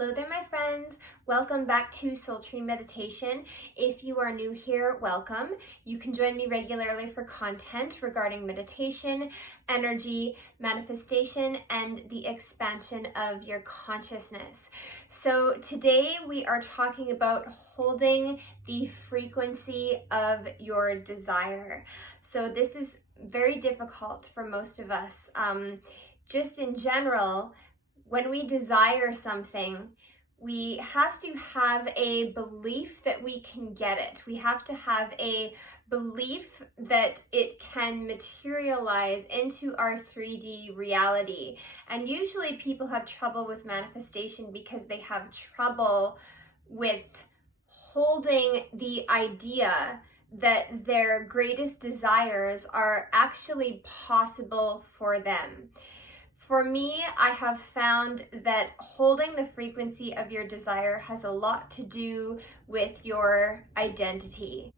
Hello there, my friends. Welcome back to SoulTree Meditation. If you are new here, welcome. You can join me regularly for content regarding meditation, energy, manifestation, and the expansion of your consciousness. So today we are talking about holding the frequency of your desire. So this is very difficult for most of us. Just in general, when we desire something, we have to have a belief that we can get it. We have to have a belief that it can materialize into our 3D reality. And usually people have trouble with manifestation because they have trouble with holding the idea that their greatest desires are actually possible for them. For me, I have found that holding the frequency of your desire has a lot to do with your identity.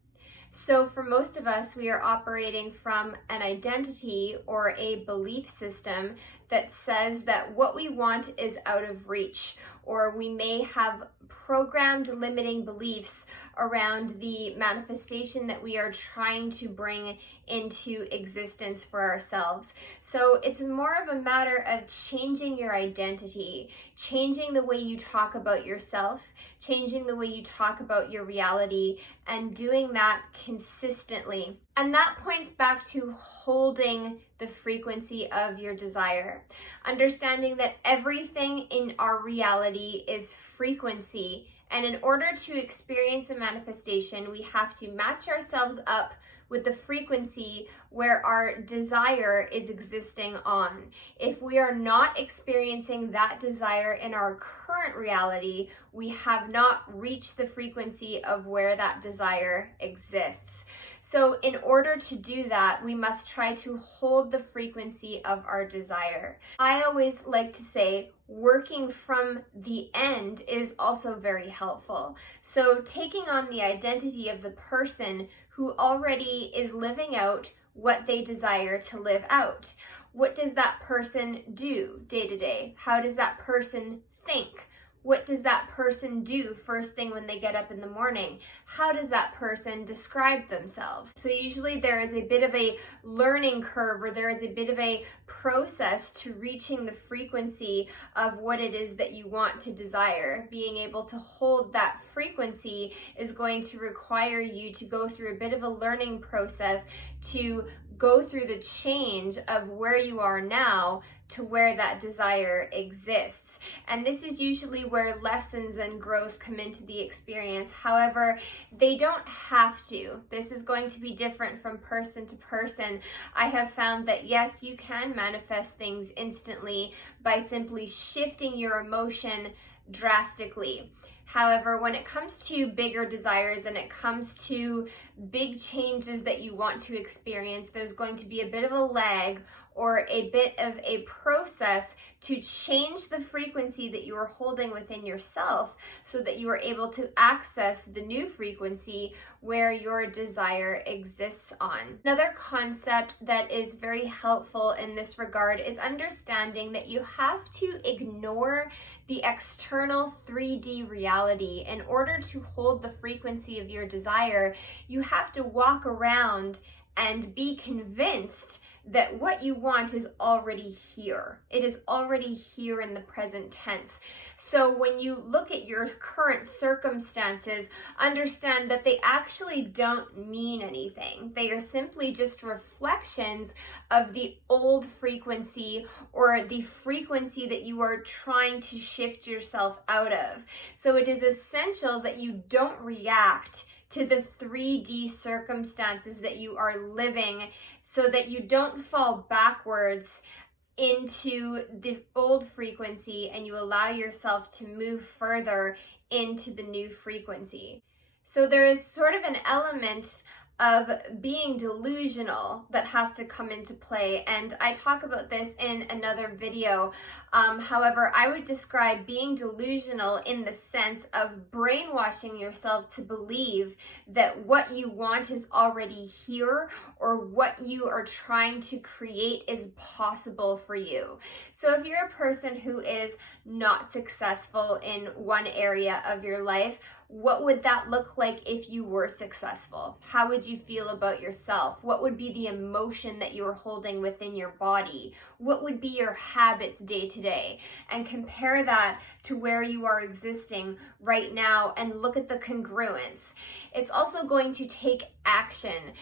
So for most of us, we are operating from an identity or a belief system that says that what we want is out of reach, or we may have programmed limiting beliefs around the manifestation that we are trying to bring into existence for ourselves. So it's more of a matter of changing your identity, changing the way you talk about yourself, changing the way you talk about your reality, and doing that consistently. And that points back to holding the frequency of your desire. Understanding that everything in our reality is frequency. And in order to experience a manifestation, we have to match ourselves up with the frequency where our desire is existing on. If we are not experiencing that desire in our current reality, we have not reached the frequency of where that desire exists. So in order to do that, we must try to hold the frequency of our desire. I always like to say, working from the end is also very helpful. So taking on the identity of the person who already is living out what they desire to live out. What does that person do day to day? How does that person think? What does that person do first thing when they get up in the morning? How does that person describe themselves? So usually there is a bit of a learning curve, or there is a bit of a process to reaching the frequency of what it is that you want to desire. Being able to hold that frequency is going to require you to go through a bit of a learning process to go through the change of where you are now to where that desire exists. And this is usually where lessons and growth come into the experience. However, they don't have to. This is going to be different from person to person. I have found that yes, you can manifest things instantly by simply shifting your emotion drastically. However, when it comes to bigger desires and it comes to big changes that you want to experience, there's going to be a bit of a lag or a bit of a process to change the frequency that you are holding within yourself so that you are able to access the new frequency where your desire exists on. Another concept that is very helpful in this regard is understanding that you have to ignore the external 3D reality. In order to hold the frequency of your desire, you have to walk around and be convinced that what you want is already here. It is already here in the present tense. So when you look at your current circumstances, understand that they actually don't mean anything. They are simply just reflections of the old frequency or the frequency that you are trying to shift yourself out of. So it is essential that you don't react to the 3D circumstances that you are living so that you don't fall backwards into the old frequency and you allow yourself to move further into the new frequency. So there is sort of an element of being delusional that has to come into play. And I talk about this in another video. However, I would describe being delusional in the sense of brainwashing yourself to believe that what you want is already here, or what you are trying to create is possible for you. So if you're a person who is not successful in one area of your life, what would that look like if you were successful? How would you feel about yourself? What would be the emotion that you were holding within your body? What would be your habits day to day? And compare that to where you are existing right now and look at the congruence. It's also going to take action.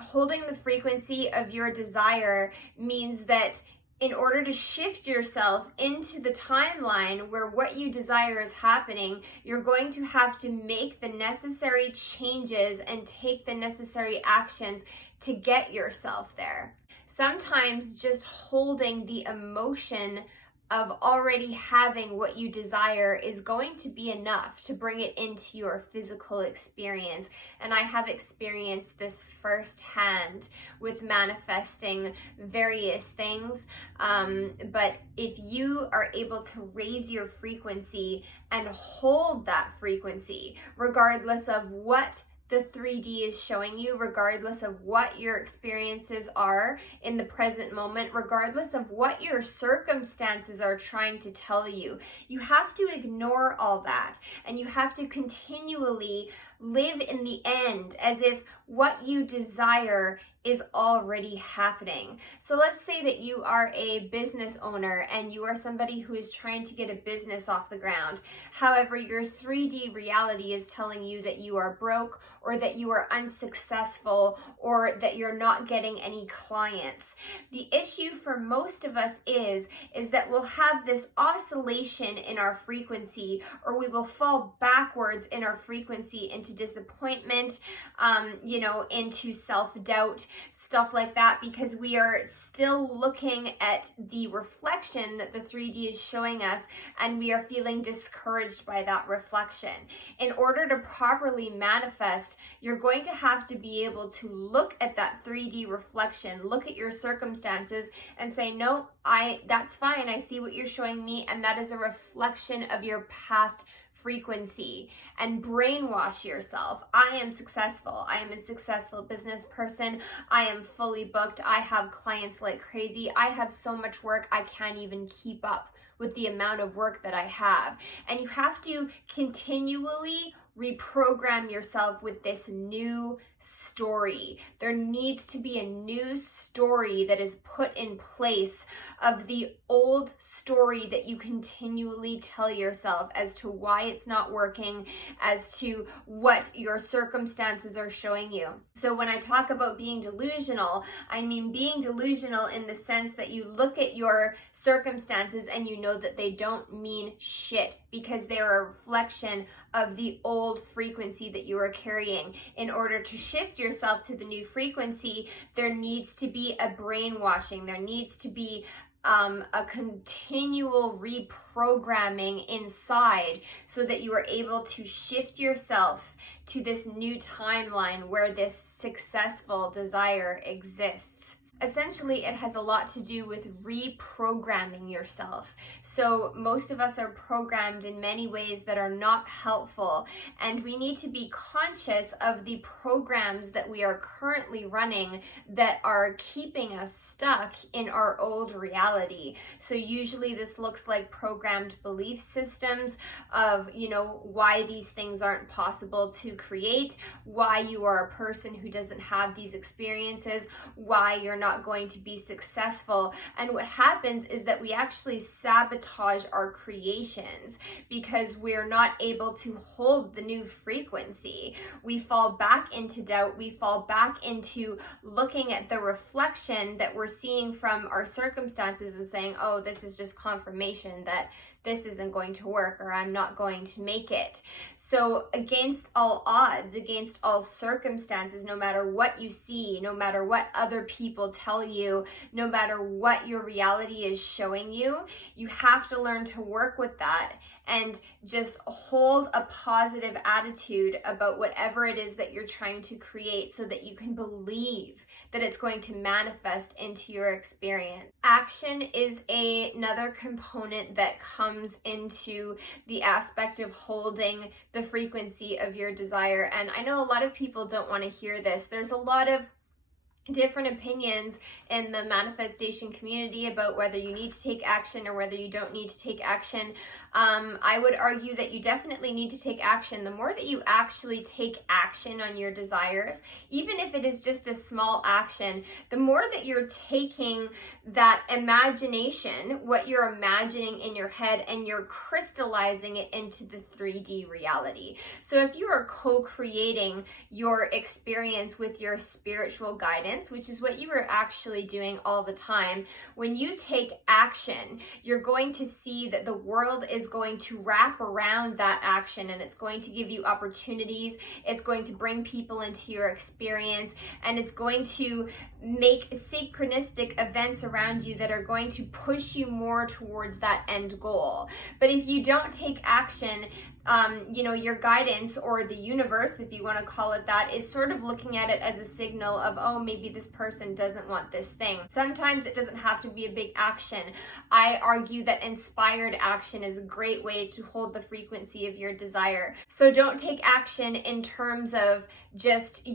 Holding the frequency of your desire means that in order to shift yourself into the timeline where what you desire is happening, you're going to have to make the necessary changes and take the necessary actions to get yourself there. Sometimes just holding the emotion of already having what you desire is going to be enough to bring it into your physical experience. And I have experienced this firsthand with manifesting various things. But if you are able to raise your frequency and hold that frequency, regardless of what the 3D is showing you, regardless of what your experiences are in the present moment, regardless of what your circumstances are trying to tell you. You have to ignore all that, and you have to continually live in the end as if what you desire is already happening. So let's say that you are a business owner and you are somebody who is trying to get a business off the ground. However, your 3D reality is telling you that you are broke, or that you are unsuccessful, or that you're not getting any clients. The issue for most of us is that we'll have this oscillation in our frequency, or we will fall backwards in our frequency into disappointment, into self-doubt, stuff like that, because we are still looking at the reflection that the 3D is showing us, and we are feeling discouraged by that reflection. In order to properly manifest, you're going to have to be able to look at that 3D reflection, look at your circumstances and say, no, that's fine. I see what you're showing me, and that is a reflection of your past frequency, and brainwash yourself. I am successful. I am a successful business person. I am fully booked. I have clients like crazy. I have so much work, I can't even keep up with the amount of work that I have. And you have to continually reprogram yourself with this new story. There needs to be a new story that is put in place of the old story that you continually tell yourself as to why it's not working, as to what your circumstances are showing you. So when I talk about being delusional, I mean being delusional in the sense that you look at your circumstances and you know that they don't mean shit, because they are a reflection of the old frequency that you are carrying. In order to shift yourself to the new frequency, there needs to be a brainwashing. There needs to be a continual reprogramming inside, so that you are able to shift yourself to this new timeline where this successful desire exists. Essentially, it has a lot to do with reprogramming yourself. So most of us are programmed in many ways that are not helpful, and we need to be conscious of the programs that we are currently running that are keeping us stuck in our old reality. So usually this looks like programmed belief systems of, why these things aren't possible to create, why you are a person who doesn't have these experiences, why you're not going to be successful. And what happens is that we actually sabotage our creations because we're not able to hold the new frequency. We fall back into doubt. We fall back into looking at the reflection that we're seeing from our circumstances and saying, oh, this is just confirmation that this isn't going to work, or I'm not going to make it. So against all odds, against all circumstances, no matter what you see, no matter what other people tell you, no matter what your reality is showing you, you have to learn to work with that and just hold a positive attitude about whatever it is that you're trying to create so that you can believe that it's going to manifest into your experience. Action is another component that comes into the aspect of holding the frequency of your desire. And I know a lot of people don't want to hear this. There's a lot of different opinions in the manifestation community about whether you need to take action or whether you don't need to take action. I would argue that you definitely need to take action. The more that you actually take action on your desires, even if it is just a small action, the more that you're taking that imagination, what you're imagining in your head, and you're crystallizing it into the 3D reality. So if you are co-creating your experience with your spiritual guidance, which is what you are actually doing all the time, when you take action, you're going to see that the world is going to wrap around that action, and it's going to give you opportunities, it's going to bring people into your experience, and it's going to make synchronistic events around you that are going to push you more towards that end goal. But if you don't take action, your guidance, or the universe, if you want to call it that, is sort of looking at it as a signal of, oh, maybe this person doesn't want this thing. Sometimes it doesn't have to be a big action. I argue that inspired action is a great way to hold the frequency of your desire. So don't take action in terms of just,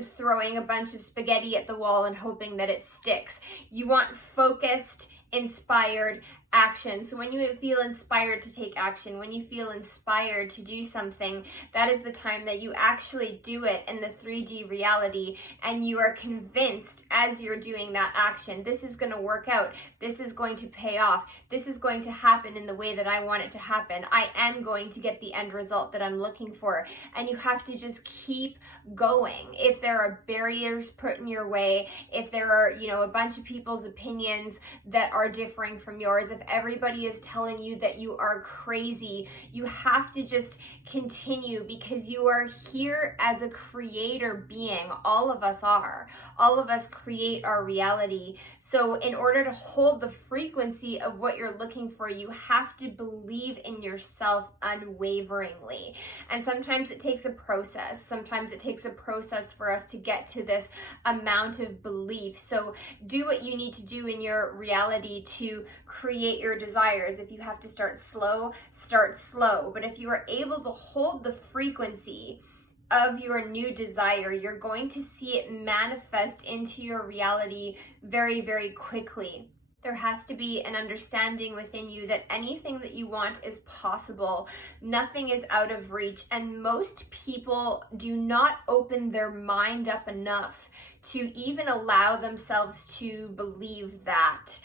throwing a bunch of spaghetti at the wall and hoping that it sticks. You want focused, inspired action. So when you feel inspired to take action, when you feel inspired to do something, that is the time that you actually do it in the 3D reality, and you are convinced as you're doing that action, this is going to work out, this is going to pay off, this is going to happen in the way that I want it to happen, I am going to get the end result that I'm looking for. And you have to just keep going. If there are barriers put in your way, if there are, a bunch of people's opinions that are differing from yours, if everybody is telling you that you are crazy, you have to just continue, because you are here as a creator being. All of us are. All of us create our reality. So in order to hold the frequency of what you're looking for, you have to believe in yourself unwaveringly. And sometimes it takes a process. Sometimes it takes a process for us to get to this amount of belief. So do what you need to do in your reality to create your desires. If you have to start slow, start slow. But if you are able to hold the frequency of your new desire, you're going to see it manifest into your reality very, very quickly. There has to be an understanding within you that anything that you want is possible. Nothing is out of reach. And most people do not open their mind up enough to even allow themselves to believe that.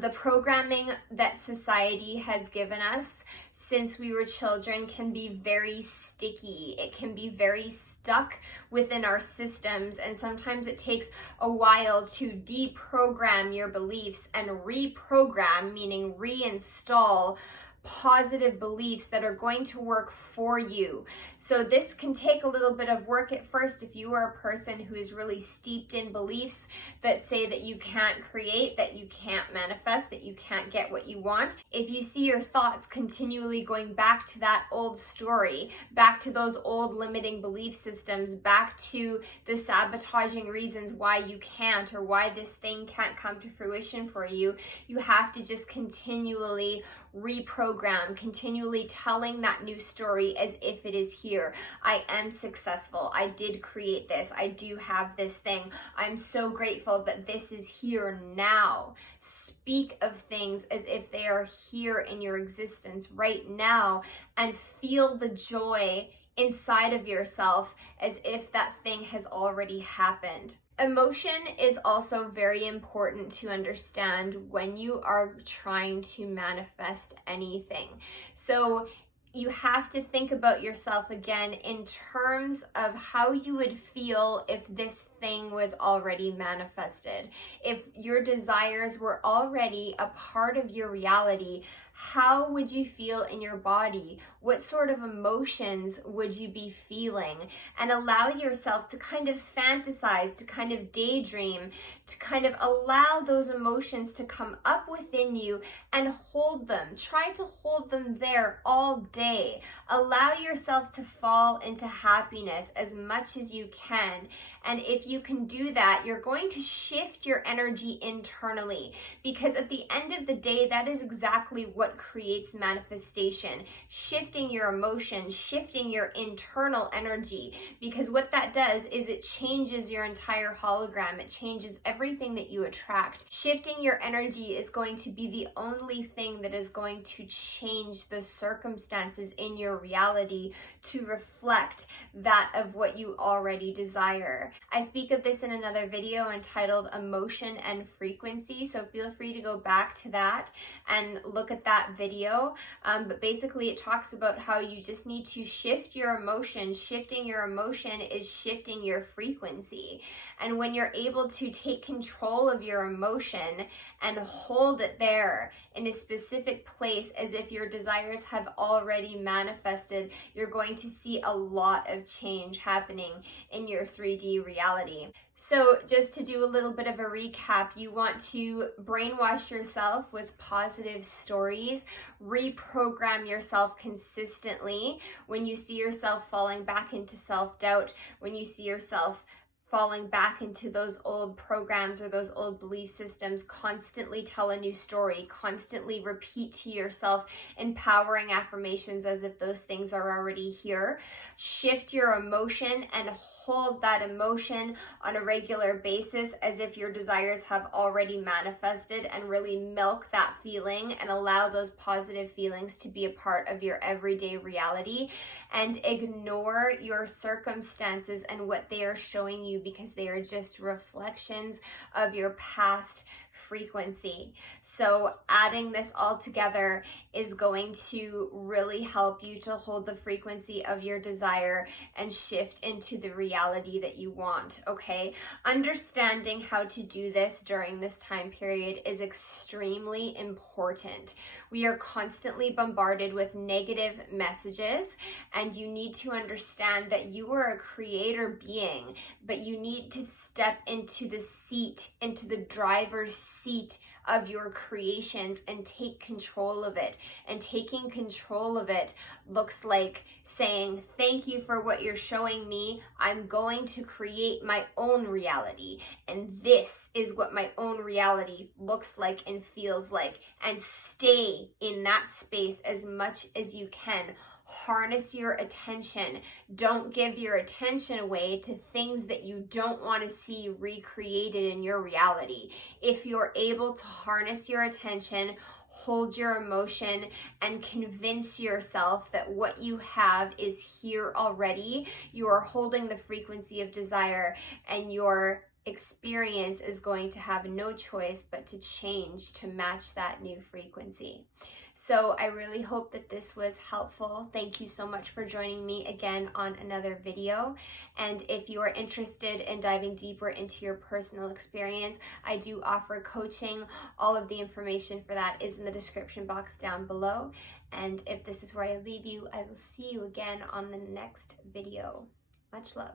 The programming that society has given us since we were children can be very sticky. It can be very stuck within our systems, and sometimes it takes a while to deprogram your beliefs and reprogram, meaning reinstall positive beliefs that are going to work for you. So this can take a little bit of work at first if you are a person who is really steeped in beliefs that say that you can't create, that you can't manifest, that you can't get what you want. If you see your thoughts continually going back to that old story, back to those old limiting belief systems, back to the sabotaging reasons why you can't, or why this thing can't come to fruition for you, you have to just continually reprogram, continually telling that new story as if it is here. I am successful. I did create this. I do have this thing. I'm so grateful that this is here now. Speak of things as if they are here in your existence right now, and feel the joy inside of yourself as if that thing has already happened. Emotion is also very important to understand when you are trying to manifest anything. So you have to think about yourself again in terms of how you would feel if this thing was already manifested. If your desires were already a part of your reality, how would you feel in your body? What sort of emotions would you be feeling? And allow yourself to kind of fantasize, to kind of daydream, to kind of allow those emotions to come up within you and hold them. Try to hold them there all day. Allow yourself to fall into happiness as much as you can. And if you can do that, you're going to shift your energy internally, because at the end of the day, that is exactly what creates manifestation. Shifting your emotions, shifting your internal energy, because what that does is it changes your entire hologram. It changes everything that you attract. Shifting your energy is going to be the only thing that is going to change the circumstances in your reality to reflect that of what you already desire. I speak of this in another video entitled Emotion and Frequency, so feel free to go back to that and look at that video. But basically it talks about how you just need to shift your emotion. Shifting your emotion is shifting your frequency. And when you're able to take control of your emotion and hold it there in a specific place as if your desires have already manifested, you're going to see a lot of change happening in your 3D reality. So just to do a little bit of a recap, you want to brainwash yourself with positive stories, reprogram yourself consistently. When you see yourself falling back into self-doubt, when you see yourself falling back into those old programs or those old belief systems, constantly tell a new story, constantly repeat to yourself empowering affirmations as if those things are already here. Shift your emotion and hold that emotion on a regular basis as if your desires have already manifested, and really milk that feeling and allow those positive feelings to be a part of your everyday reality, and ignore your circumstances and what they are showing you, because they are just reflections of your past frequency. So adding this all together is going to really help you to hold the frequency of your desire and shift into the reality that you want, okay? Understanding how to do this during this time period is extremely important. We are constantly bombarded with negative messages, and you need to understand that you are a creator being, but you need to step into the seat, into the driver's seat of your creations and take control of it. And taking control of it looks like saying, thank you for what you're showing me. I'm going to create my own reality. And this is what my own reality looks like and feels like. And stay in that space as much as you can. Harness your attention. Don't give your attention away to things that you don't want to see recreated in your reality. If you're able to harness your attention, hold your emotion, and convince yourself that what you have is here already, you are holding the frequency of desire, and your experience is going to have no choice but to change to match that new frequency. So I really hope that this was helpful. Thank you so much for joining me again on another video. And if you are interested in diving deeper into your personal experience, I do offer coaching. All of the information for that is in the description box down below. And if this is where I leave you, I will see you again on the next video. Much love.